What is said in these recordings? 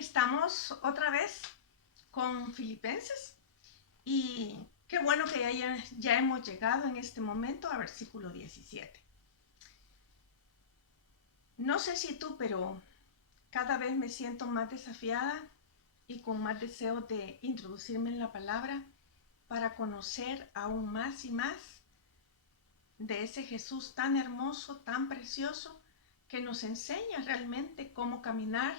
Estamos otra vez con Filipenses y qué bueno que ya hemos llegado en este momento a versículo 17. No sé si tú, pero cada vez me siento más desafiada y con más deseo de introducirme en la palabra para conocer aún más y más de ese Jesús tan hermoso, tan precioso, que nos enseña realmente cómo caminar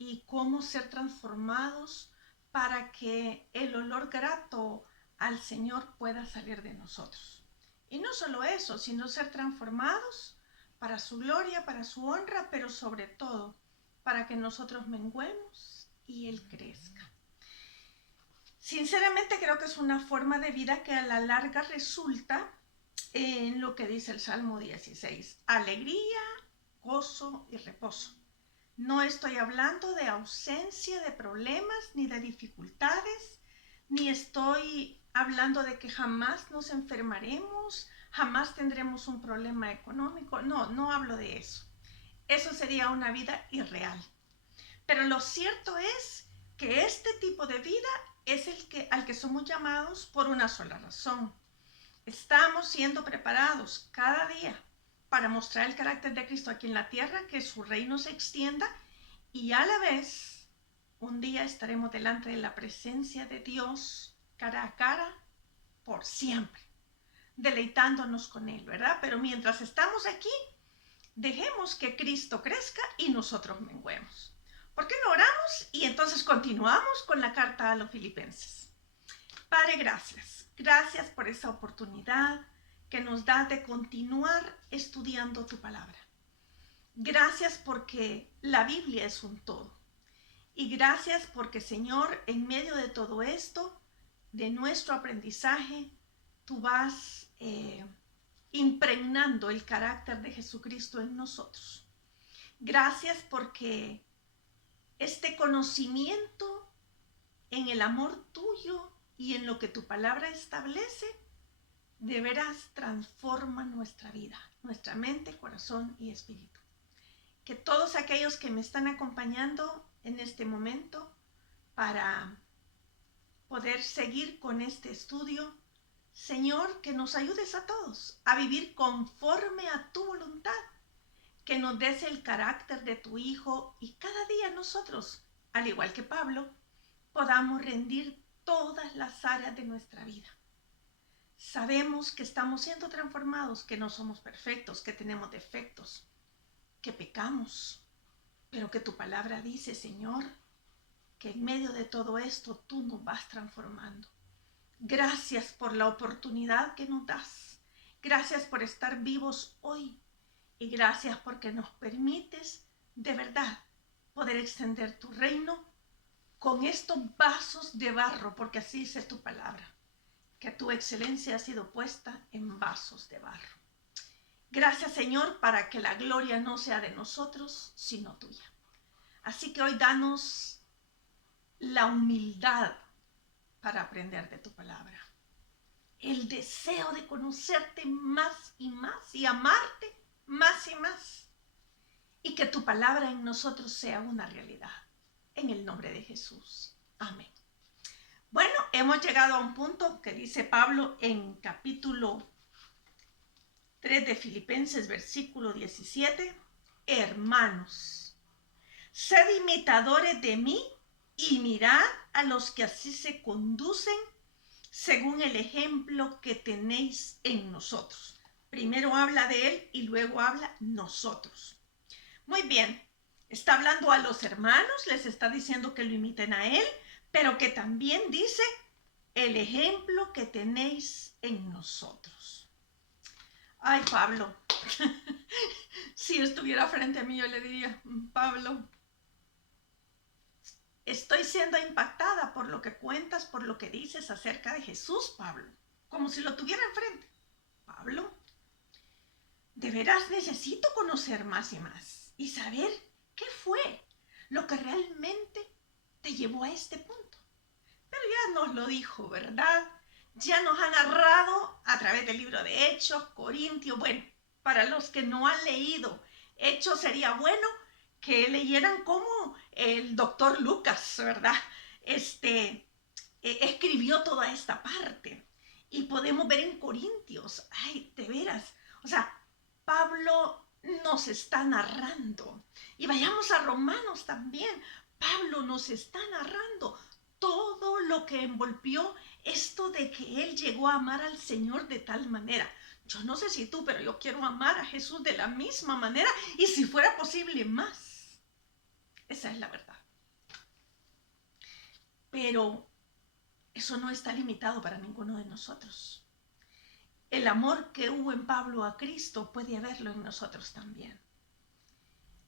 y cómo ser transformados para que el olor grato al Señor pueda salir de nosotros. Y no solo eso, sino ser transformados para su gloria, para su honra, pero sobre todo para que nosotros menguemos y Él crezca. Sinceramente creo que es una forma de vida que a la larga resulta en lo que dice el Salmo 16, alegría, gozo y reposo. No estoy hablando de ausencia de problemas ni de dificultades, ni estoy hablando de que jamás nos enfermaremos, jamás tendremos un problema económico. No hablo de eso. Eso sería una vida irreal. Pero lo cierto es que este tipo de vida es al que somos llamados por una sola razón. Estamos siendo preparados cada día para mostrar el carácter de Cristo aquí en la tierra, que su reino se extienda y a la vez un día estaremos delante de la presencia de Dios cara a cara por siempre, deleitándonos con Él, ¿verdad? Pero mientras estamos aquí, dejemos que Cristo crezca y nosotros menguemos. ¿Por qué no oramos? Y entonces continuamos con la carta a los Filipenses. Padre, gracias. Gracias por esa oportunidad que nos da de continuar estudiando tu palabra. Gracias porque la Biblia es un todo. Y gracias porque, Señor, en medio de todo esto, de nuestro aprendizaje, tú vas impregnando el carácter de Jesucristo en nosotros. Gracias porque este conocimiento en el amor tuyo y en lo que tu palabra establece, de veras transforma nuestra vida, nuestra mente, corazón y espíritu. Que todos aquellos que me están acompañando en este momento para poder seguir con este estudio, Señor, que nos ayudes a todos a vivir conforme a tu voluntad, que nos des el carácter de tu Hijo y cada día nosotros, al igual que Pablo, podamos rendir todas las áreas de nuestra vida. Sabemos que estamos siendo transformados, que no somos perfectos, que tenemos defectos, que pecamos, pero que tu palabra dice, Señor, que en medio de todo esto tú nos vas transformando. Gracias por la oportunidad que nos das. Gracias por estar vivos hoy. Y gracias porque nos permites de verdad poder extender tu reino con estos vasos de barro, porque así dice tu palabra, que tu excelencia ha sido puesta en vasos de barro. Gracias, Señor, para que la gloria no sea de nosotros, sino tuya. Así que hoy danos la humildad para aprender de tu palabra. El deseo de conocerte más y más y amarte más y más. Y que tu palabra en nosotros sea una realidad. En el nombre de Jesús. Amén. Bueno, hemos llegado a un punto que dice Pablo en capítulo 3 de Filipenses, versículo 17. Hermanos, sed imitadores de mí y mirad a los que así se conducen según el ejemplo que tenéis en nosotros. Primero habla de él y luego habla nosotros. Muy bien, está hablando a los hermanos, les está diciendo que lo imiten a él, pero que también dice el ejemplo que tenéis en nosotros. Ay, Pablo, si estuviera frente a mí yo le diría, Pablo, estoy siendo impactada por lo que cuentas, por lo que dices acerca de Jesús, Pablo, como si lo tuviera enfrente. Pablo, de veras necesito conocer más y más y saber qué fue lo que realmente te llevó a este punto. Pero ya nos lo dijo, ¿verdad? Ya nos ha narrado a través del libro de Hechos, Corintios. Bueno, para los que no han leído Hechos sería bueno que leyeran cómo el doctor Lucas, ¿verdad? Escribió toda esta parte. Y podemos ver en Corintios, ay, de veras, o sea, Pablo nos está narrando. Y vayamos a Romanos también. Pablo nos está narrando todo lo que envolvió esto de que él llegó a amar al Señor de tal manera. Yo no sé si tú, pero yo quiero amar a Jesús de la misma manera y si fuera posible más. Esa es la verdad. Pero eso no está limitado para ninguno de nosotros. El amor que hubo en Pablo a Cristo puede haberlo en nosotros también.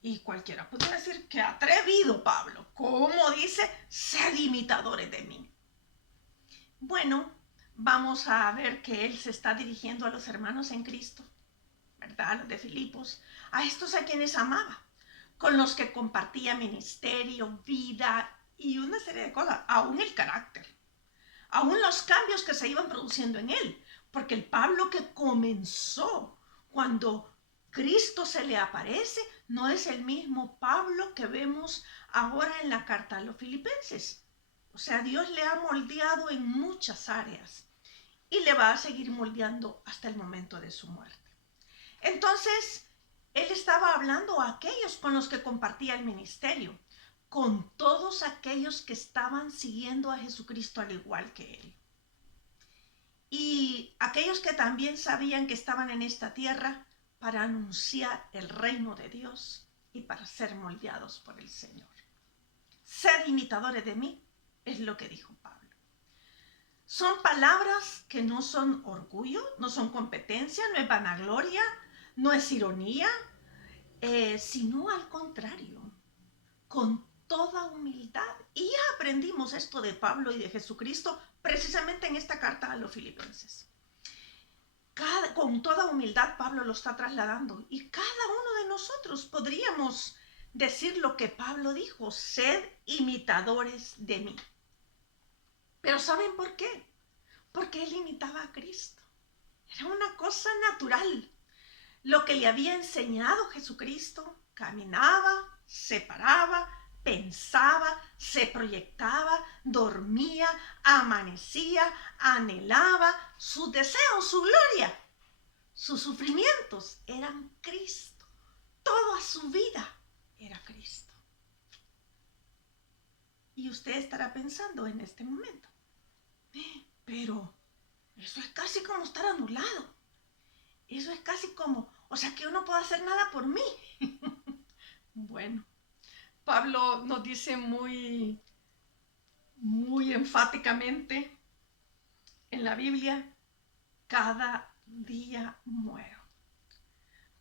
Y cualquiera puede decir, qué atrevido Pablo, ¿cómo dice? Sed imitadores de mí. Bueno, vamos a ver que él se está dirigiendo a los hermanos en Cristo, ¿verdad? Los de Filipos, a estos a quienes amaba, con los que compartía ministerio, vida y una serie de cosas, aún el carácter, aún los cambios que se iban produciendo en él, porque el Pablo que comenzó cuando Cristo se le aparece no es el mismo Pablo que vemos ahora en la carta a los filipenses. O sea, Dios le ha moldeado en muchas áreas y le va a seguir moldeando hasta el momento de su muerte. Entonces, él estaba hablando a aquellos con los que compartía el ministerio, con todos aquellos que estaban siguiendo a Jesucristo al igual que él. Y aquellos que también sabían que estaban en esta tierra para anunciar el reino de Dios y para ser moldeados por el Señor. Sed imitadores de mí, es lo que dijo Pablo. Son palabras que no son orgullo, no son competencia, no es vanagloria, no es ironía, sino al contrario, con toda humildad. Y ya aprendimos esto de Pablo y de Jesucristo precisamente en esta carta a los filipenses. Con toda humildad Pablo lo está trasladando y cada uno de nosotros podríamos decir lo que Pablo dijo: sed imitadores de mí. Pero ¿saben por qué? Porque él imitaba a Cristo. Era una cosa natural. Lo que le había enseñado Jesucristo, caminaba, se paraba, pensaba, se proyectaba, dormía, amanecía, anhelaba, sus deseos, su gloria, sus sufrimientos eran Cristo. Toda su vida era Cristo. Y usted estará pensando en este momento, pero eso es casi como estar anulado. Eso es casi como, o sea, que yo no puedo hacer nada por mí. Bueno, Pablo nos dice muy enfáticamente en la Biblia: cada día muero.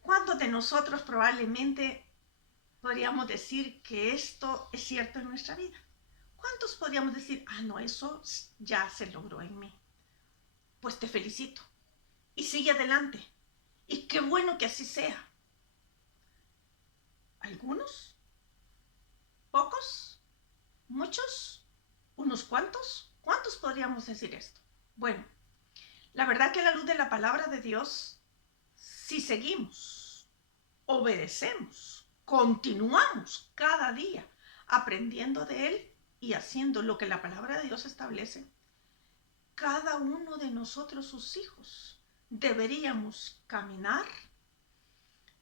¿Cuántos de nosotros probablemente podríamos decir que esto es cierto en nuestra vida? ¿Cuántos podríamos decir, no, eso ya se logró en mí? Pues te felicito y sigue adelante. Y qué bueno que así sea. ¿Algunos? ¿Pocos? ¿Muchos? ¿Unos cuantos? ¿Cuántos podríamos decir esto? Bueno, la verdad que a la luz de la palabra de Dios, si seguimos, obedecemos, continuamos cada día aprendiendo de Él y haciendo lo que la palabra de Dios establece, cada uno de nosotros, sus hijos, deberíamos caminar,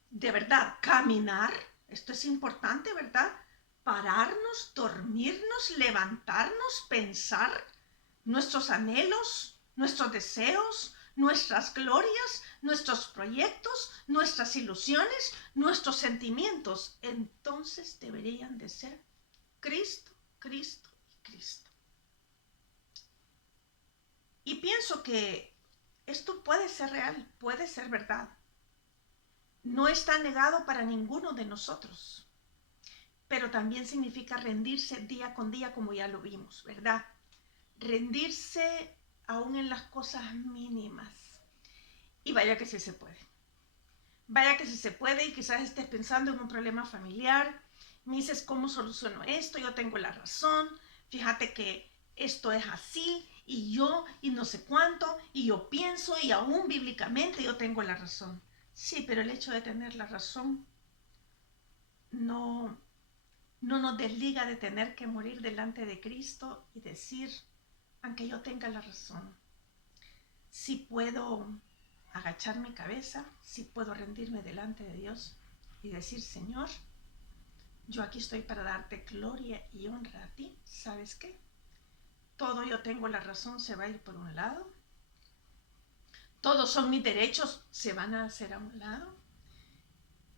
de verdad, caminar, esto es importante, ¿verdad? Pararnos, dormirnos, levantarnos, pensar nuestros anhelos, nuestros deseos, nuestras glorias, nuestros proyectos, nuestras ilusiones, nuestros sentimientos. Entonces deberían de ser Cristo, Cristo y Cristo. Y pienso que esto puede ser real, puede ser verdad. No está negado para ninguno de nosotros. Pero también significa rendirse día con día, como ya lo vimos, ¿verdad? Rendirse aún en las cosas mínimas. Y vaya que sí se puede. Vaya que sí se puede, y quizás estés pensando en un problema familiar. Me dices, ¿cómo soluciono esto? Yo tengo la razón. Fíjate que esto es así, y yo, y no sé cuánto, y yo pienso, y aún bíblicamente yo tengo la razón. Sí, pero el hecho de tener la razón no no nos desliga de tener que morir delante de Cristo y decir, aunque yo tenga la razón, si puedo agachar mi cabeza, si puedo rendirme delante de Dios y decir, Señor, yo aquí estoy para darte gloria y honra a ti. ¿Sabes qué? Todo yo tengo la razón se va a ir por un lado. Todos son mis derechos, se van a hacer a un lado.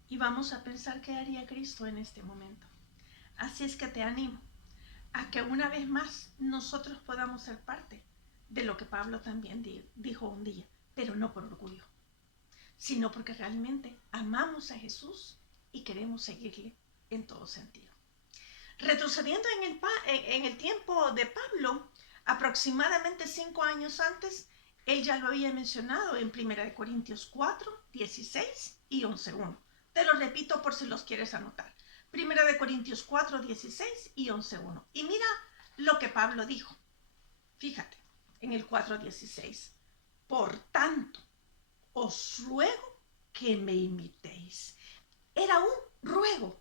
Y vamos a pensar qué haría Cristo en este momento. Así es que te animo a que una vez más nosotros podamos ser parte de lo que Pablo también dijo un día, pero no por orgullo, sino porque realmente amamos a Jesús y queremos seguirle en todo sentido. Retrocediendo en el tiempo de Pablo, aproximadamente 5 años antes, él ya lo había mencionado en 1 Corintios 4, 16 y 11.1. Te lo repito por si los quieres anotar. 1 Corintios 4, 16 y 11.1. Y mira lo que Pablo dijo. Fíjate, en el 4:16. Por tanto, os ruego que me imitéis. Era un ruego.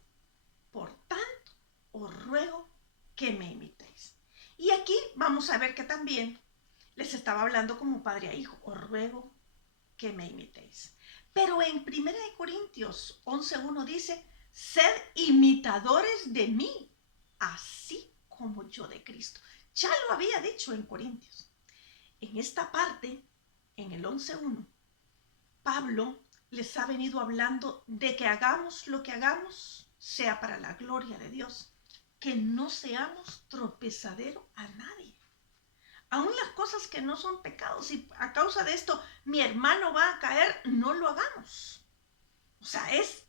Por tanto, os ruego que me imitéis. Y aquí vamos a ver que también les estaba hablando como padre a hijo. Os ruego que me imitéis. Pero en 1 Corintios 11:1 dice, sed imitadores de mí, así como yo de Cristo. Ya lo había dicho en Corintios. En esta parte, en el 11:1, Pablo les ha venido hablando de que hagamos lo que hagamos, sea para la gloria de Dios, que no seamos tropezadero a nadie. Aún las cosas que no son pecados, y a causa de esto mi hermano va a caer, no lo hagamos. O sea, es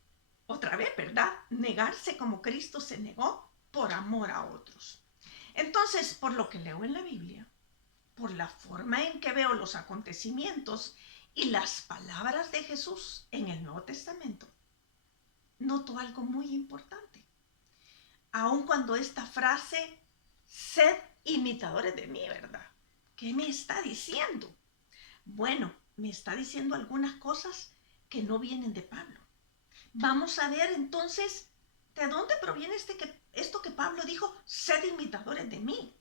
otra vez, ¿verdad? Negarse como Cristo se negó por amor a otros. Entonces, por lo que leo en la Biblia, por la forma en que veo los acontecimientos y las palabras de Jesús en el Nuevo Testamento, noto algo muy importante. Aun cuando esta frase, sed imitadores de mí, ¿verdad? ¿Qué me está diciendo? Bueno, me está diciendo algunas cosas que no vienen de Pablo. Vamos a ver entonces de dónde proviene esto que Pablo dijo, sed imitadores de mí.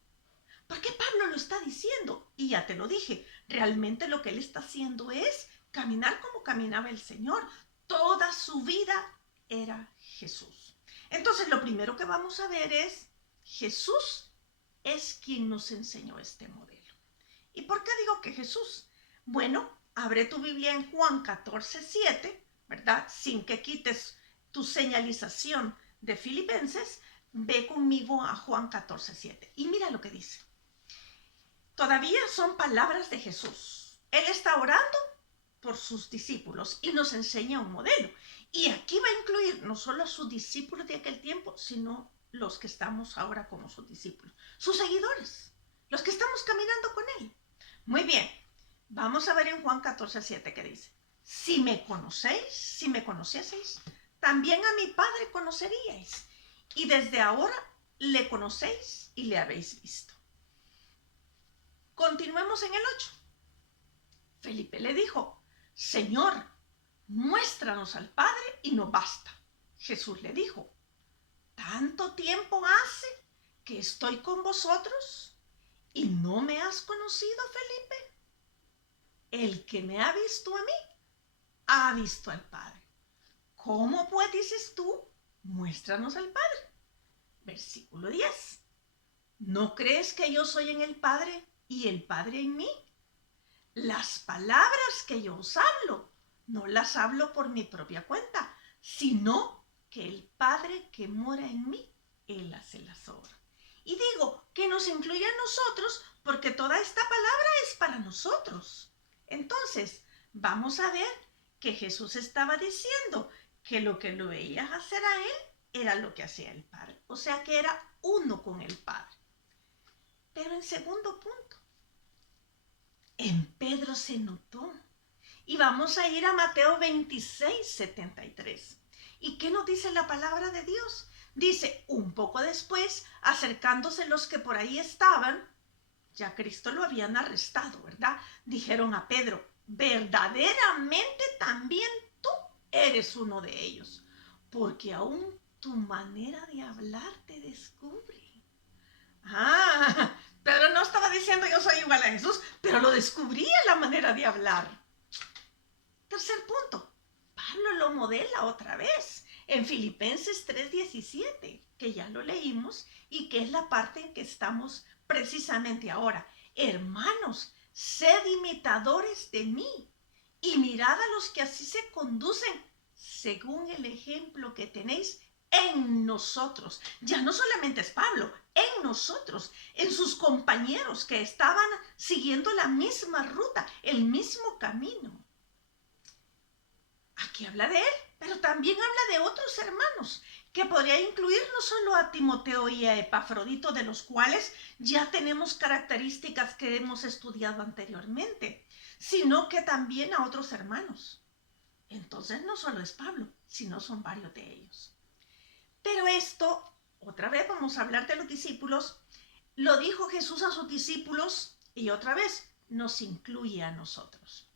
¿Por qué Pablo lo está diciendo? Y ya te lo dije, realmente lo que él está haciendo es caminar como caminaba el Señor. Toda su vida era Jesús. Entonces lo primero que vamos a ver es, Jesús es quien nos enseñó este modelo. ¿Y por qué digo que Jesús? Bueno, abre tu Biblia en Juan 14:7, ¿verdad? Sin que quites tu señalización de Filipenses, ve conmigo a Juan 14:7. Y mira lo que dice. Todavía son palabras de Jesús. Él está orando por sus discípulos y nos enseña un modelo. Y aquí va a incluir no solo a sus discípulos de aquel tiempo, sino los que estamos ahora como sus discípulos, sus seguidores, los que estamos caminando con él. Muy bien, vamos a ver en Juan 14:7 qué dice. Si me conocéis, si me conocieseis, también a mi Padre conoceríais. Y desde ahora le conocéis y le habéis visto. Continuemos en el 8. Felipe le dijo, Señor, muéstranos al Padre y nos basta. Jesús le dijo, ¿tanto tiempo hace que estoy con vosotros y no me has conocido, Felipe? El que me ha visto a mí, ha visto al Padre. ¿Cómo pues dices tú, muéstranos al Padre? Versículo 10. ¿No crees que yo soy en el Padre y el Padre en mí? Las palabras que yo os hablo, no las hablo por mi propia cuenta, sino que el Padre que mora en mí, Él hace las obras. Y digo que nos incluye a nosotros porque toda esta palabra es para nosotros. Entonces, vamos a ver que Jesús estaba diciendo que lo que lo veías hacer a Él era lo que hacía el Padre. O sea que era uno con el Padre. Pero en segundo punto, en Pedro se notó. Y vamos a ir a Mateo 26:73. ¿Y qué nos dice la palabra de Dios? Dice, un poco después, acercándose los que por ahí estaban, ya Cristo lo habían arrestado, ¿verdad? Dijeron a Pedro, verdaderamente también tú eres uno de ellos, porque aún tu manera de hablar te descubre. Ah, Pedro no estaba diciendo yo soy igual a Jesús, pero lo descubría la manera de hablar. Tercer punto, Pablo lo modela otra vez en Filipenses 3:17, que ya lo leímos y que es la parte en que estamos precisamente ahora. Hermanos, sed imitadores de mí y mirad a los que así se conducen según el ejemplo que tenéis en nosotros. Ya no solamente es Pablo, en nosotros, en sus compañeros que estaban siguiendo la misma ruta, el mismo camino. Aquí habla de él, pero también habla de otros hermanos, que podría incluir no solo a Timoteo y a Epafrodito, de los cuales ya tenemos características que hemos estudiado anteriormente, sino que también a otros hermanos. Entonces no solo es Pablo, sino son varios de ellos. Pero esto, otra vez vamos a hablar de los discípulos, lo dijo Jesús a sus discípulos y otra vez nos incluye a nosotros.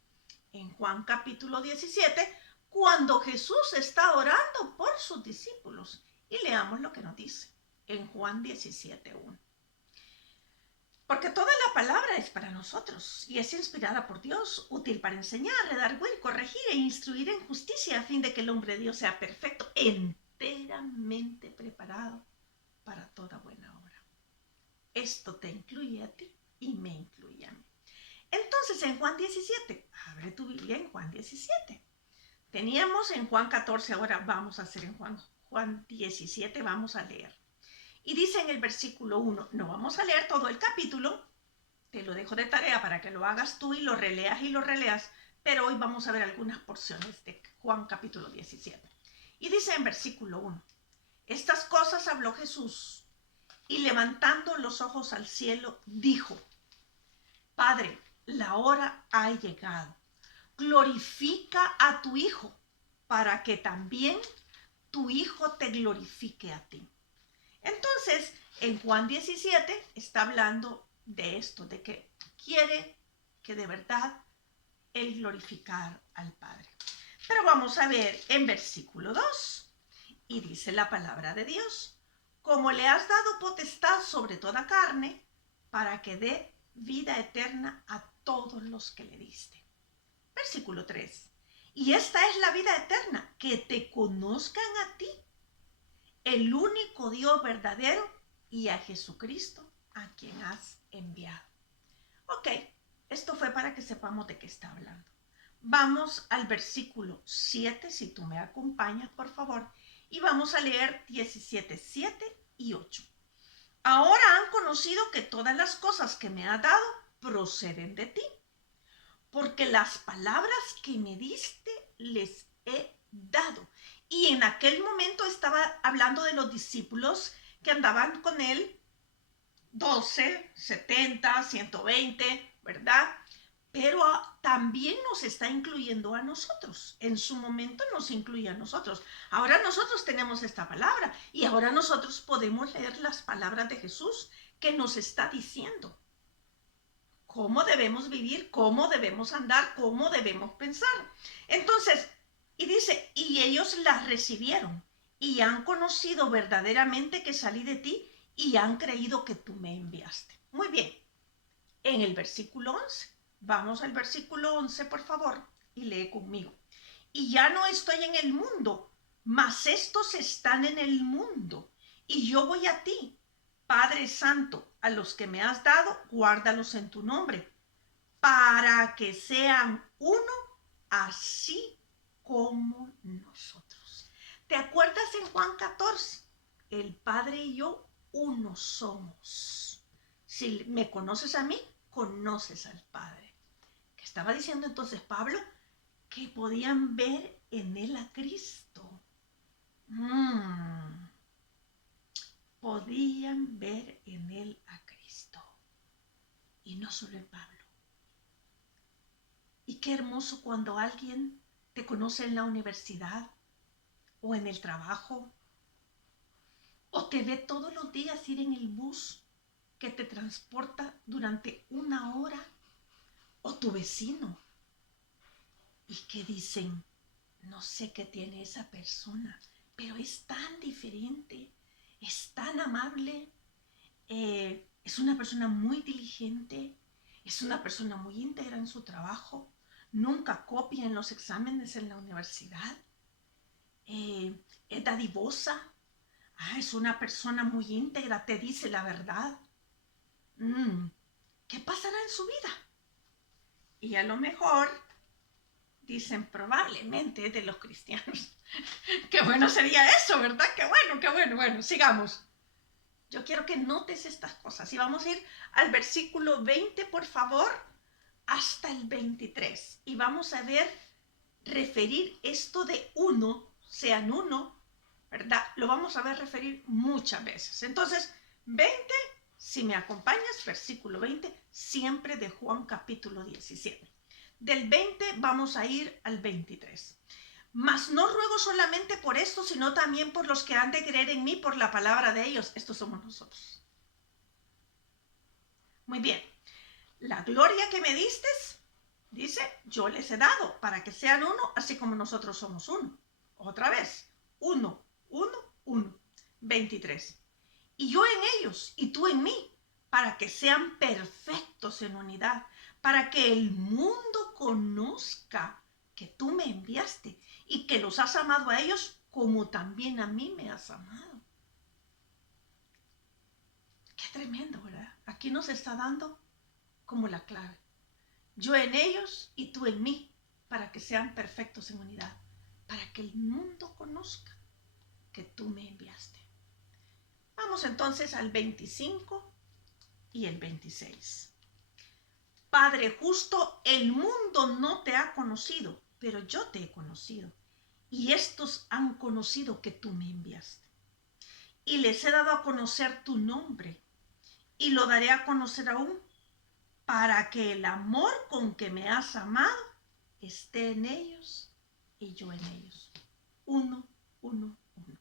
En Juan capítulo 17, cuando Jesús está orando por sus discípulos. Y leamos lo que nos dice en Juan 17:1. Porque toda la palabra es para nosotros y es inspirada por Dios, útil para enseñar, redarguir, corregir e instruir en justicia, a fin de que el hombre de Dios sea perfecto, enteramente preparado para toda buena obra. Esto te incluye a ti y me incluye a mí. Entonces en Juan 17, abre tu Biblia en Juan 17. Teníamos en Juan 14, ahora vamos a hacer en Juan 17, vamos a leer. Y dice en el versículo 1, no vamos a leer todo el capítulo, te lo dejo de tarea para que lo hagas tú y lo releas, pero hoy vamos a ver algunas porciones de Juan capítulo 17. Y dice en versículo 1, estas cosas habló Jesús y levantando los ojos al cielo dijo, Padre, la hora ha llegado, glorifica a tu Hijo para que también tu Hijo te glorifique a ti. Entonces, en Juan 17 está hablando de esto, de que quiere que de verdad Él glorificar al Padre. Pero vamos a ver en versículo 2, y dice la palabra de Dios, como le has dado potestad sobre toda carne, para que dé vida eterna a todos los que le diste. Versículo 3, y esta es la vida eterna, que te conozcan a ti, el único Dios verdadero, y a Jesucristo, a quien has enviado. Ok, esto fue para que sepamos de qué está hablando. Vamos al versículo 7, si tú me acompañas, por favor, y vamos a leer 17, 7 y 8. Ahora han conocido que todas las cosas que me has dado proceden de ti, porque las palabras que me diste les he dado. Y en aquel momento estaba hablando de los discípulos que andaban con él, 12, 70, 120, ¿verdad? Pero también nos está incluyendo a nosotros. En su momento nos incluye a nosotros. Ahora nosotros tenemos esta palabra y ahora nosotros podemos leer las palabras de Jesús que nos está diciendo cómo debemos vivir, cómo debemos andar, cómo debemos pensar. Entonces, y dice, y ellos las recibieron y han conocido verdaderamente que salí de ti y han creído que tú me enviaste. Muy bien, en el versículo 11, vamos al versículo 11, por favor, y lee conmigo. Y ya no estoy en el mundo, mas estos están en el mundo, y yo voy a ti. Padre Santo, a los que me has dado, guárdalos en tu nombre, para que sean uno, así como nosotros. ¿Te acuerdas en Juan 14? El Padre y yo uno somos. Si me conoces a mí, conoces al Padre. ¿Qué estaba diciendo entonces Pablo? Que podían ver en él a Cristo. Podían ver en él a Cristo. Y no solo en Pablo. Y qué hermoso cuando alguien te conoce en la universidad o en el trabajo o te ve todos los días ir en el bus que te transporta durante una hora, o tu vecino, y que dicen, no sé qué tiene esa persona, pero es tan diferente, es tan amable, es una persona muy diligente, es una persona muy íntegra en su trabajo, nunca copia en los exámenes en la universidad, es dadivosa, es una persona muy íntegra, te dice la verdad. ¿Qué pasará en su vida? Y a lo mejor dicen probablemente de los cristianos. Qué bueno sería eso, ¿verdad? Qué bueno, qué bueno. Bueno, sigamos. Yo quiero que notes estas cosas. Y vamos a ir al versículo 20, por favor, hasta el 23. Y vamos a ver, referir esto de uno, sean uno, ¿verdad? Lo vamos a ver referir muchas veces. Entonces, 20, si me acompañas, versículo 20, siempre de Juan capítulo 17. Del 20 vamos a ir al 23. Mas no ruego solamente por esto, sino también por los que han de creer en mí por la palabra de ellos. Estos somos nosotros. Muy bien. La gloria que me diste, dice, yo les he dado para que sean uno, así como nosotros somos uno. Otra vez. Uno, uno, uno. 23. Y yo en ellos, y tú en mí, para que sean perfectos en unidad, para que el mundo conozca que tú me enviaste y que los has amado a ellos como también a mí me has amado. Qué tremendo, ¿verdad? Aquí nos está dando como la clave. Yo en ellos y tú en mí, para que sean perfectos en unidad, para que el mundo conozca que tú me enviaste. Vamos entonces al 25 y el 26. Padre justo, el mundo no te ha conocido, pero yo te he conocido, y estos han conocido que tú me enviaste. Y les he dado a conocer tu nombre, y lo daré a conocer aún, para que el amor con que me has amado esté en ellos y yo en ellos. Uno, uno, uno.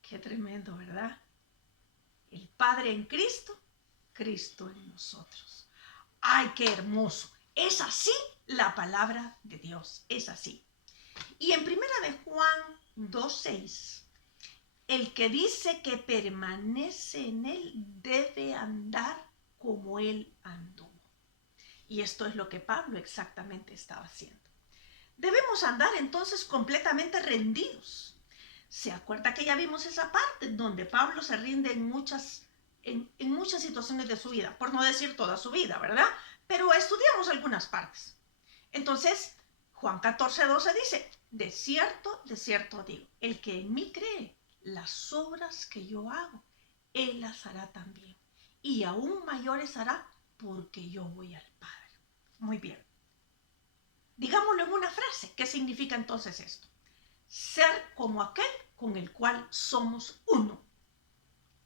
Qué tremendo, ¿verdad? El Padre en Cristo, Cristo en nosotros. ¡Ay, qué hermoso! Es así la palabra de Dios, es así. Y en primera de Juan 2:6, el que dice que permanece en él debe andar como él anduvo. Y esto es lo que Pablo exactamente estaba haciendo. Debemos andar entonces completamente rendidos. ¿Se acuerda que ya vimos esa parte donde Pablo se rinde en muchas situaciones de su vida? Por no decir toda su vida, ¿verdad? Pero estudiamos algunas partes. Entonces, Juan 14:12 dice, de cierto digo, el que en mí cree, las obras que yo hago, él las hará también. Y aún mayores hará porque yo voy al Padre. Muy bien. Digámoslo en una frase. ¿Qué significa entonces esto? Ser como aquel con el cual somos uno.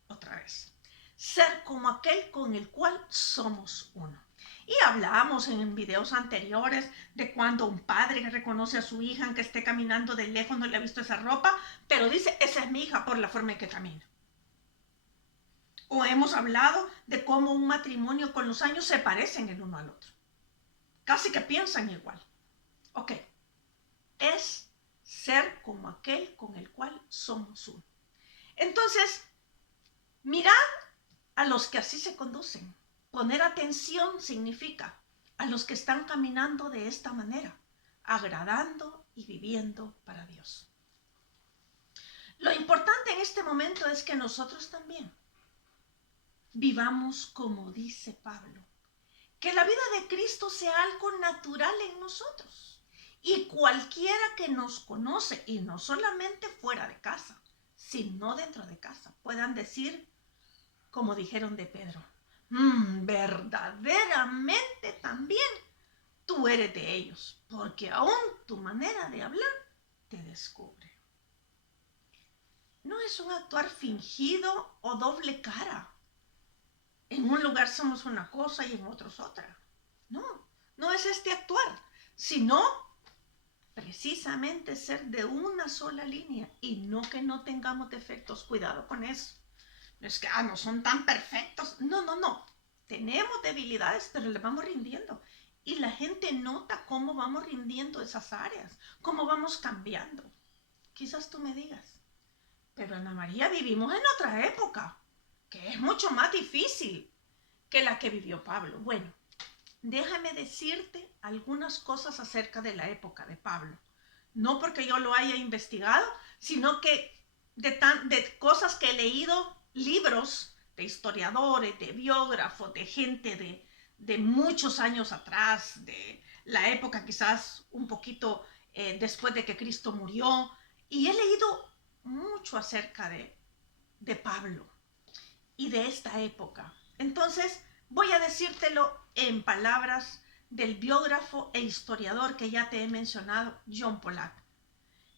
Otra vez. Ser como aquel con el cual somos uno. Y hablamos en videos anteriores de cuando un padre reconoce a su hija que esté caminando de lejos, no le ha visto esa ropa, pero dice, esa es mi hija por la forma en que camina. O hemos hablado de cómo un matrimonio con los años se parecen el uno al otro. Casi que piensan igual. Ok, es ser como aquel con el cual somos uno. Entonces, mirad a los que así se conducen. Poner atención significa a los que están caminando de esta manera, agradando y viviendo para Dios. Lo importante en este momento es que nosotros también vivamos como dice Pablo. Que la vida de Cristo sea algo natural en nosotros. Y cualquiera que nos conoce, y no solamente fuera de casa, sino dentro de casa, puedan decir, como dijeron de Pedro, verdaderamente también tú eres de ellos, porque aún tu manera de hablar te descubre. No es un actuar fingido o doble cara. En un lugar somos una cosa y en otros otra. No, no es este actuar, sino precisamente ser de una sola línea y no que no tengamos defectos. Cuidado con eso. No es que no son tan perfectos. No. Tenemos debilidades, pero le vamos rindiendo. Y la gente nota cómo vamos rindiendo esas áreas, cómo vamos cambiando. Quizás tú me digas, pero Ana María, vivimos en otra época, que es mucho más difícil que la que vivió Pablo. Bueno, déjame decirte algunas cosas acerca de la época de Pablo. No porque yo lo haya investigado, sino que de cosas que he leído, libros de historiadores, de biógrafos, de gente de muchos años atrás, de la época quizás un poquito después de que Cristo murió, y he leído mucho acerca de Pablo y de esta época. Entonces, voy a decírtelo en palabras del biógrafo e historiador que ya te he mencionado, John Polak,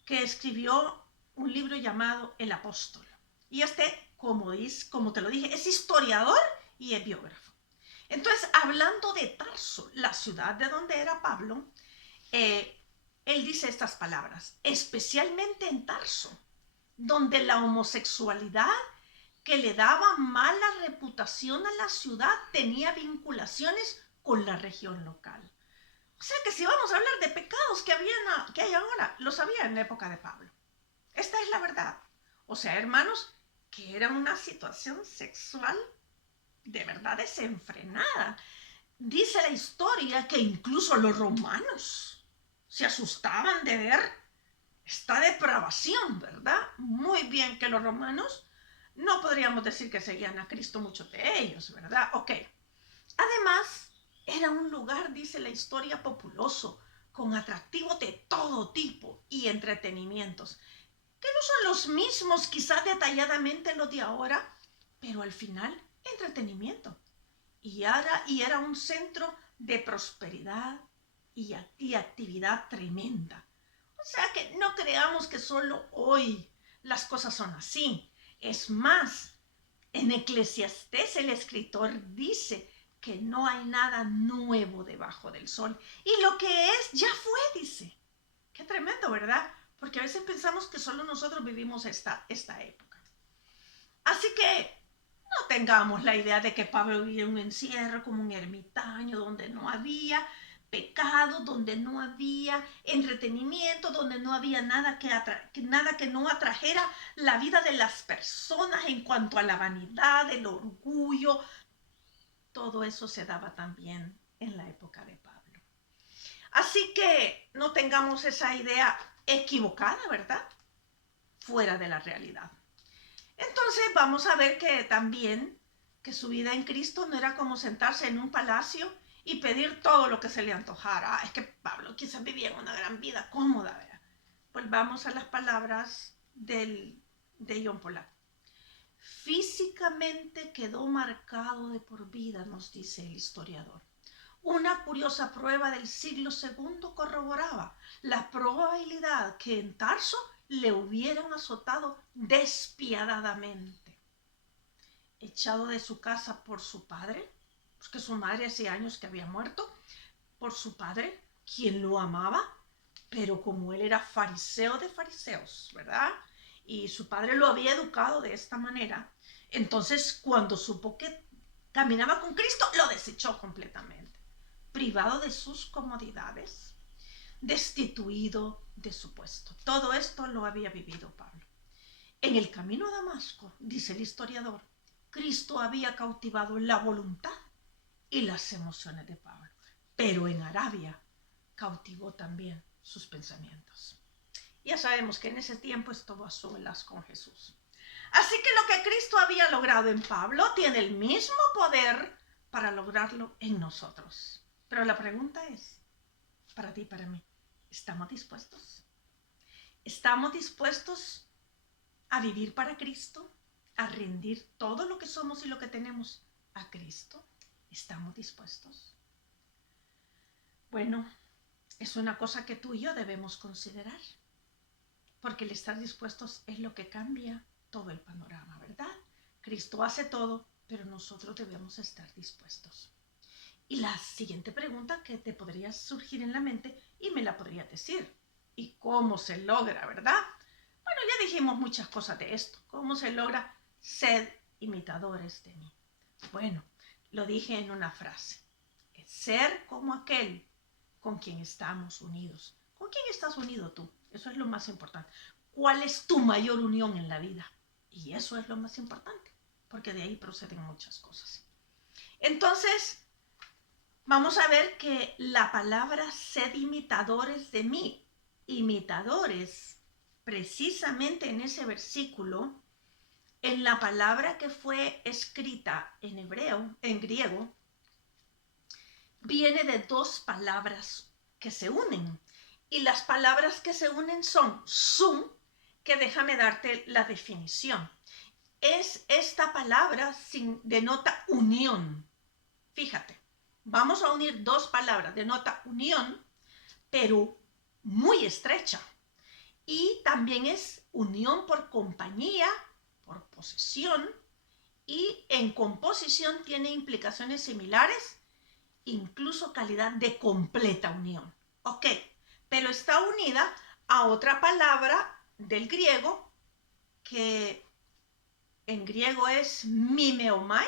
que escribió un libro llamado El Apóstol. Y como te lo dije, es historiador y es biógrafo. Entonces, hablando de Tarso, la ciudad de donde era Pablo, él dice estas palabras: especialmente en Tarso, donde la homosexualidad que le daba mala reputación a la ciudad tenía vinculaciones con la región local. O sea que si vamos a hablar de pecados que hay ahora, los había en la época de Pablo. Esta es la verdad. O sea, hermanos, que era una situación sexual de verdad desenfrenada. Dice la historia que incluso los romanos se asustaban de ver esta depravación, ¿verdad? Muy bien que los romanos, no podríamos decir que seguían a Cristo muchos de ellos, ¿verdad? Ok. Además, era un lugar, dice la historia, populoso, con atractivos de todo tipo y entretenimientos, que no son los mismos quizás detalladamente los de ahora, pero al final entretenimiento. Y era un centro de prosperidad y actividad tremenda. O sea que no creamos que solo hoy las cosas son así. Es más, en Eclesiastés el escritor dice que no hay nada nuevo debajo del sol. Y lo que es, ya fue, dice. Qué tremendo, ¿verdad? Porque a veces pensamos que solo nosotros vivimos esta época. Así que no tengamos la idea de que Pablo vivía en un encierro como un ermitaño donde no había pecado, donde no había entretenimiento, donde no había nada que no atrajera la vida de las personas en cuanto a la vanidad, el orgullo. Todo eso se daba también en la época de Pablo. Así que no tengamos esa idea equivocada, ¿verdad? Fuera de la realidad. Entonces vamos a ver que también que su vida en Cristo no era como sentarse en un palacio y pedir todo lo que se le antojara. Es que Pablo quizás vivía en una gran vida cómoda, ¿verdad? Pues vamos a las palabras de John Polak. Físicamente quedó marcado de por vida, nos dice el historiador. Una curiosa prueba del siglo II corroboraba la probabilidad que en Tarso le hubieran azotado despiadadamente. Echado de su casa por su padre, porque su madre hacía años que había muerto, por su padre, quien lo amaba, pero como él era fariseo de fariseos, ¿verdad? Y su padre lo había educado de esta manera, entonces cuando supo que caminaba con Cristo, lo desechó completamente. Privado de sus comodidades, destituido de su puesto. Todo esto lo había vivido Pablo. En el camino a Damasco, dice el historiador, Cristo había cautivado la voluntad y las emociones de Pablo, pero en Arabia cautivó también sus pensamientos. Ya sabemos que en ese tiempo estuvo a solas con Jesús. Así que lo que Cristo había logrado en Pablo tiene el mismo poder para lograrlo en nosotros. Pero la pregunta es, para ti y para mí, ¿estamos dispuestos? ¿Estamos dispuestos a vivir para Cristo? ¿A rendir todo lo que somos y lo que tenemos a Cristo? ¿Estamos dispuestos? Bueno, es una cosa que tú y yo debemos considerar, porque el estar dispuestos es lo que cambia todo el panorama, ¿verdad? Cristo hace todo, pero nosotros debemos estar dispuestos. Y la siguiente pregunta que te podría surgir en la mente y me la podrías decir, ¿y cómo se logra, verdad? Bueno, ya dijimos muchas cosas de esto. ¿Cómo se logra ser imitadores de mí? Bueno, lo dije en una frase. Es ser como aquel con quien estamos unidos. ¿Con quién estás unido tú? Eso es lo más importante. cuál es tu mayor unión en la vida. Y eso es lo más importante, porque de ahí proceden muchas cosas. Entonces, vamos a ver que la palabra sed imitadores de mí, imitadores, precisamente en ese versículo, en la palabra que fue escrita en hebreo, en griego, viene de dos palabras que se unen. Y las palabras que se unen son sum, que déjame darte la definición. Esta palabra denota unión. Fíjate, vamos a unir dos palabras, denota unión, pero muy estrecha. Y también es unión por compañía, por posesión, y en composición tiene implicaciones similares, incluso calidad de completa unión. Ok, pero está unida a otra palabra del griego, que en griego es mimeomai,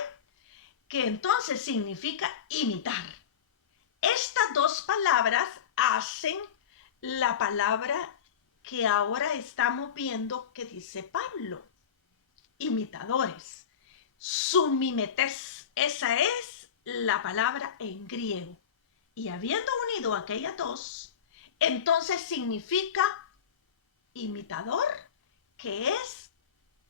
que entonces significa imitar. Estas dos palabras hacen la palabra que ahora estamos viendo que dice Pablo, imitadores. Sumimetes, esa es la palabra en griego. Y habiendo unido aquellas dos, entonces significa imitador, que es,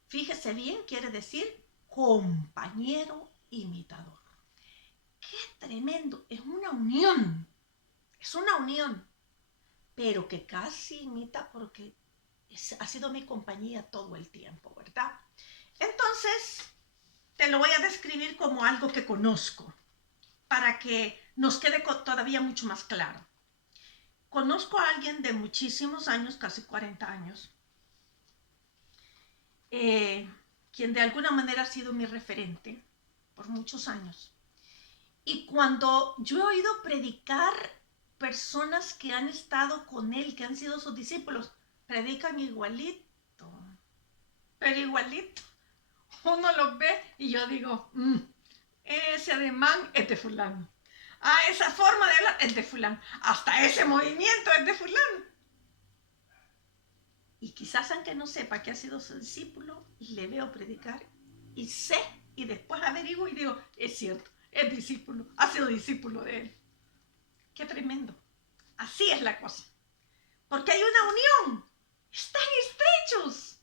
fíjese bien, quiere decir compañero imitador. ¡Qué tremendo! Es una unión, pero que casi imita porque ha sido mi compañía todo el tiempo, ¿verdad? Entonces, te lo voy a describir como algo que conozco, para que nos quede todavía mucho más claro. Conozco a alguien de muchísimos años, casi 40 años, quien de alguna manera ha sido mi referente por muchos años. Y cuando yo he oído predicar personas que han estado con él, que han sido sus discípulos, predican igualito, pero igualito. Uno los ve y yo digo, ese ademán es de fulano. Esa forma de hablar es de fulano. Hasta ese movimiento es de fulano. Y quizás aunque no sepa que ha sido su discípulo, le veo predicar y sé, y después averiguo y digo, es cierto, es discípulo, ha sido discípulo de él. ¡Qué tremendo! Así es la cosa. Porque hay una unión. Están estrechos.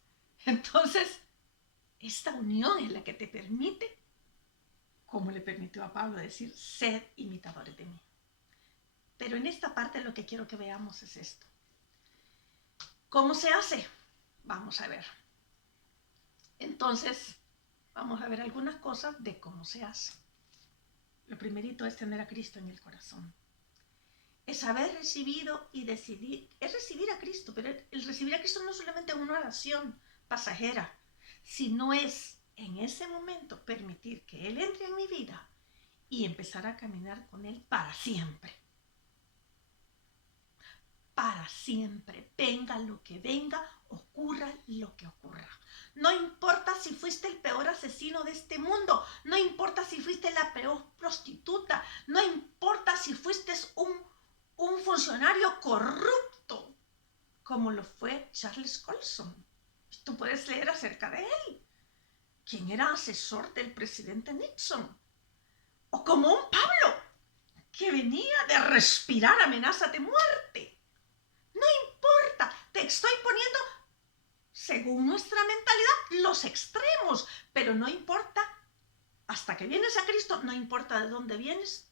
Entonces, esta unión es la que te permite, como le permitió a Pablo decir, sed imitadores de mí. Pero en esta parte lo que quiero que veamos es esto. ¿Cómo se hace? Vamos a ver. Entonces, vamos a ver algunas cosas de cómo se hace. Lo primerito es tener a Cristo en el corazón. Es haber recibido y decidir, es recibir a Cristo, pero el recibir a Cristo no es solamente una oración pasajera, sino es en ese momento permitir que Él entre en mi vida y empezar a caminar con Él para siempre. Para siempre, venga lo que venga, ocurra lo que ocurra. No importa si fuiste el peor asesino de este mundo, no importa si fuiste la peor prostituta, no importa si fuiste un funcionario corrupto, como lo fue Charles Colson. Tú puedes leer acerca de él, quien era asesor del presidente Nixon, o como un Pablo, que venía de respirar amenazas de muerte. No importa, te estoy poniendo, según nuestra mentalidad, los extremos, pero no importa, hasta que vienes a Cristo, no importa de dónde vienes,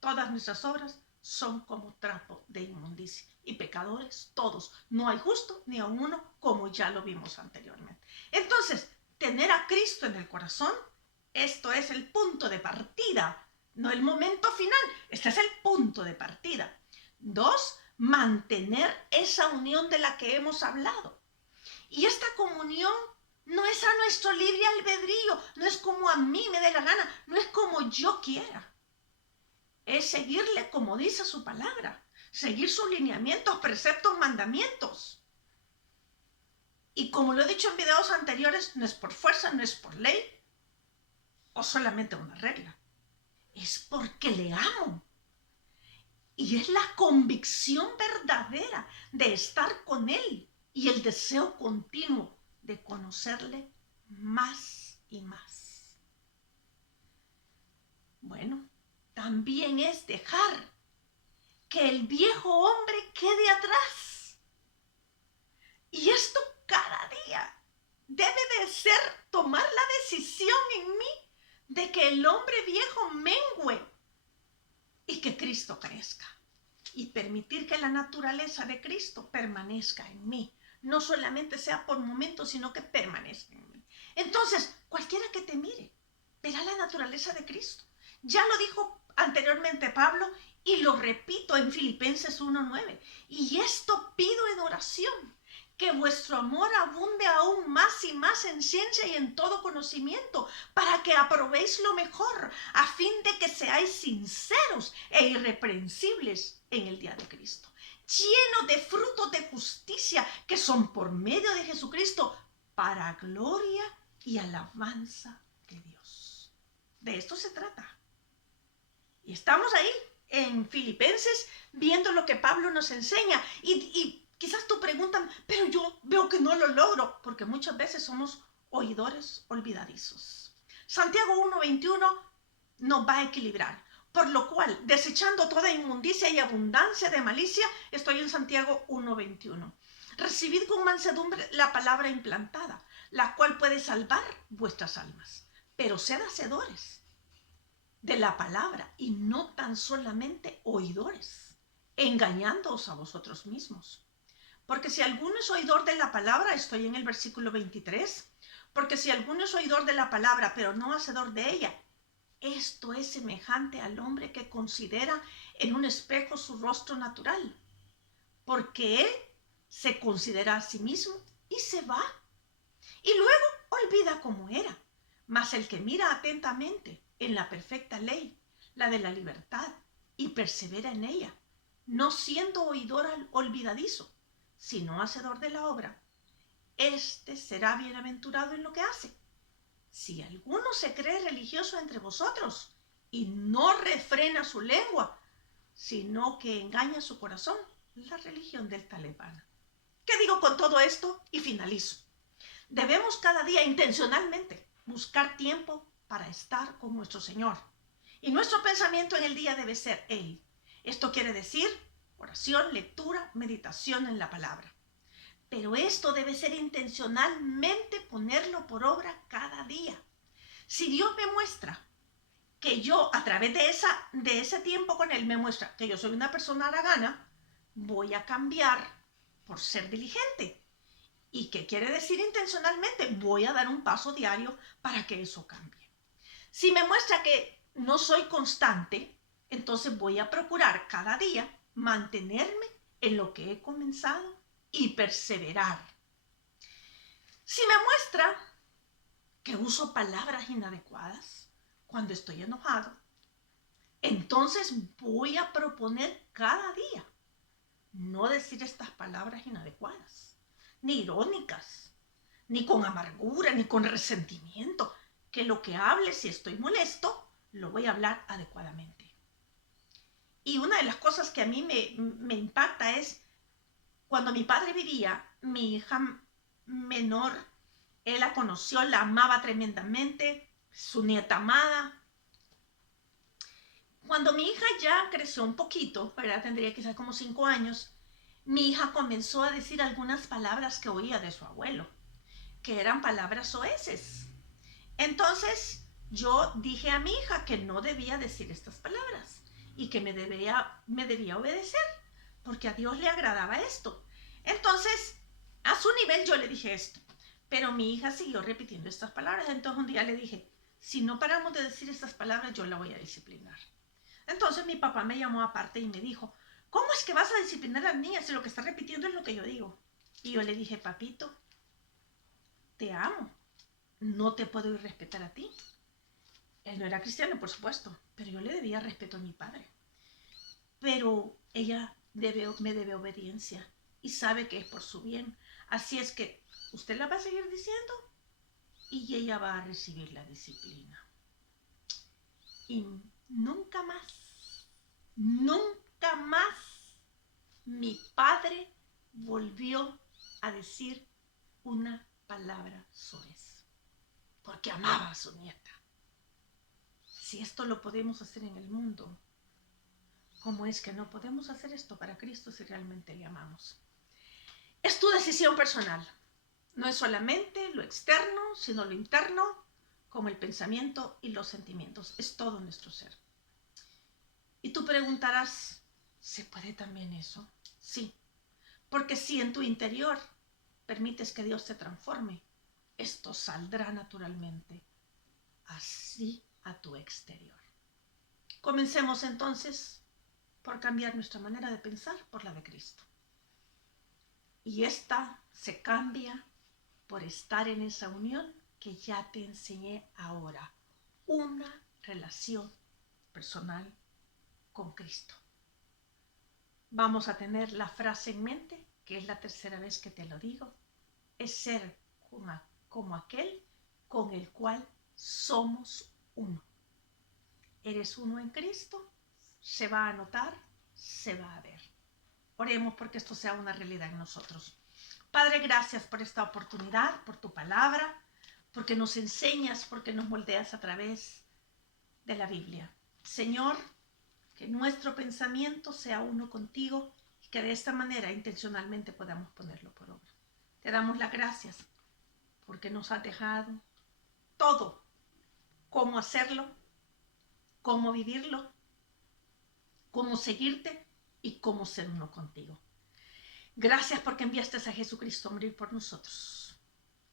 todas nuestras obras son como trapo de inmundicia. Y pecadores todos, no hay justo ni a uno, como ya lo vimos anteriormente. Entonces, tener a Cristo en el corazón, esto es el punto de partida, no el momento final, este es el punto de partida. 2, mantener esa unión de la que hemos hablado. Y esta comunión no es a nuestro libre albedrío, no es como a mí me dé la gana, no es como yo quiera. Es seguirle como dice su palabra, seguir sus lineamientos, preceptos, mandamientos. Y como lo he dicho en videos anteriores, no es por fuerza, no es por ley o solamente una regla. Es porque le amo. Y es la convicción verdadera de estar con Él y el deseo continuo de conocerle más y más. Bueno, también es dejar que el viejo hombre quede atrás. Y esto cada día debe de ser tomar la decisión en mí de que el hombre viejo mengue y que Cristo crezca. Y permitir que la naturaleza de Cristo permanezca en mí. No solamente sea por momentos, sino que permanezca en mí. Entonces, cualquiera que te mire, verá la naturaleza de Cristo. Ya lo dijo anteriormente Pablo y lo repito en Filipenses 1:9. Y esto pido en oración, que vuestro amor abunde aún más y más en ciencia y en todo conocimiento, para que aprobéis lo mejor, a fin de que seáis sinceros e irreprensibles en el día de Cristo, llenos de frutos de justicia que son por medio de Jesucristo, para gloria y alabanza de Dios. De esto se trata. Y estamos ahí en Filipenses viendo lo que Pablo nos enseña y quizás tú preguntas, pero yo veo que no lo logro, porque muchas veces somos oidores olvidadizos. Santiago 1:21 nos va a equilibrar, por lo cual, desechando toda inmundicia y abundancia de malicia, estoy en Santiago 1:21. Recibid con mansedumbre la palabra implantada, la cual puede salvar vuestras almas, pero sed hacedores de la palabra y no tan solamente oidores, engañándoos a vosotros mismos. Porque si alguno es oidor de la palabra, estoy en el versículo 23, porque si alguno es oidor de la palabra, pero no hacedor de ella, esto es semejante al hombre que considera en un espejo su rostro natural, porque él se considera a sí mismo y se va, y luego olvida cómo era. Mas el que mira atentamente en la perfecta ley, la de la libertad, y persevera en ella, no siendo oidor olvidadizo, sino hacedor de la obra, este será bienaventurado en lo que hace. Si alguno se cree religioso entre vosotros y no refrena su lengua, sino que engaña su corazón, la religión del tal es vana. ¿Qué digo con todo esto? Y finalizo. Debemos cada día intencionalmente buscar tiempo para estar con nuestro Señor. Y nuestro pensamiento en el día debe ser Él. Esto quiere decir oración, lectura, meditación en la palabra. Pero esto debe ser intencionalmente ponerlo por obra cada día. Si Dios me muestra que yo, a través de ese tiempo con Él, me muestra que yo soy una persona haragana, voy a cambiar por ser diligente. ¿Y qué quiere decir intencionalmente? Voy a dar un paso diario para que eso cambie. Si me muestra que no soy constante, entonces voy a procurar cada día mantenerme en lo que he comenzado y perseverar. Si me muestra que uso palabras inadecuadas cuando estoy enojado, entonces voy a proponer cada día no decir estas palabras inadecuadas, ni irónicas, ni con amargura, ni con resentimiento, que lo que hable, si estoy molesto, lo voy a hablar adecuadamente. Y una de las cosas que a mí me impacta es, cuando mi padre vivía, mi hija menor, él la conoció, la amaba tremendamente, su nieta amada. Cuando mi hija ya creció un poquito, ¿verdad? Tendría quizás como 5 años, mi hija comenzó a decir algunas palabras que oía de su abuelo, que eran palabras soeces. Entonces yo dije a mi hija que no debía decir estas palabras y que me debía obedecer, porque a Dios le agradaba esto. Entonces, a su nivel yo le dije esto, pero mi hija siguió repitiendo estas palabras. Entonces un día le dije, si no paramos de decir estas palabras, yo la voy a disciplinar. Entonces mi papá me llamó aparte y me dijo, ¿cómo es que vas a disciplinar a la niña si lo que está repitiendo es lo que yo digo? Y yo le dije, papito, te amo, no te puedo ir a respetar a ti. Él no era cristiano, por supuesto, pero yo le debía respeto a mi padre. Pero ella me debe obediencia y sabe que es por su bien. Así es que usted la va a seguir diciendo y ella va a recibir la disciplina. Y nunca más mi padre volvió a decir una palabra soez, porque amaba a su nieta. Si esto lo podemos hacer en el mundo, ¿cómo es que no podemos hacer esto para Cristo si realmente le amamos? Es tu decisión personal. No es solamente lo externo, sino lo interno, como el pensamiento y los sentimientos. Es todo nuestro ser. Y tú preguntarás, ¿se puede también eso? Sí, porque si en tu interior permites que Dios te transforme, esto saldrá naturalmente, así a tu exterior. Comencemos entonces por cambiar nuestra manera de pensar por la de Cristo. Y esta se cambia por estar en esa unión que ya te enseñé ahora. Una relación personal con Cristo. Vamos a tener la frase en mente, que es la tercera vez que te lo digo. Es ser como aquel con el cual somos uno. Eres uno en Cristo, se va a notar, se va a ver. Oremos porque esto sea una realidad en nosotros. Padre, gracias por esta oportunidad, por tu palabra, porque nos enseñas, porque nos moldeas a través de la Biblia. Señor, que nuestro pensamiento sea uno contigo y que de esta manera intencionalmente podamos ponerlo por obra. Te damos las gracias porque nos has dejado todo, cómo hacerlo, cómo vivirlo, cómo seguirte y cómo ser uno contigo. Gracias porque enviaste a Jesucristo a morir por nosotros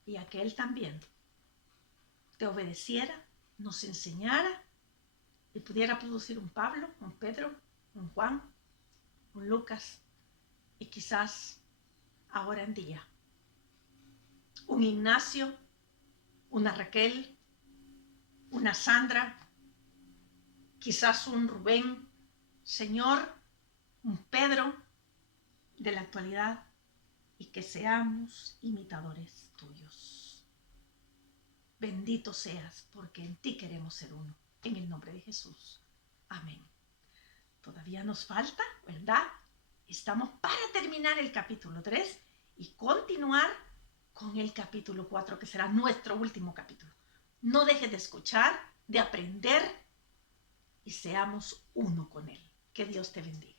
y a que Él también te obedeciera, nos enseñara y pudiera producir un Pablo, un Pedro, un Juan, un Lucas y quizás ahora en día un Ignacio, una Raquel, una Sandra, quizás un Rubén, Señor, un Pedro de la actualidad y que seamos imitadores tuyos. Bendito seas porque en ti queremos ser uno. En el nombre de Jesús. Amén. Todavía nos falta, ¿verdad? Estamos para terminar el capítulo 3 y continuar con el capítulo 4, que será nuestro último capítulo. No dejes de escuchar, de aprender y seamos uno con Él. Que Dios te bendiga.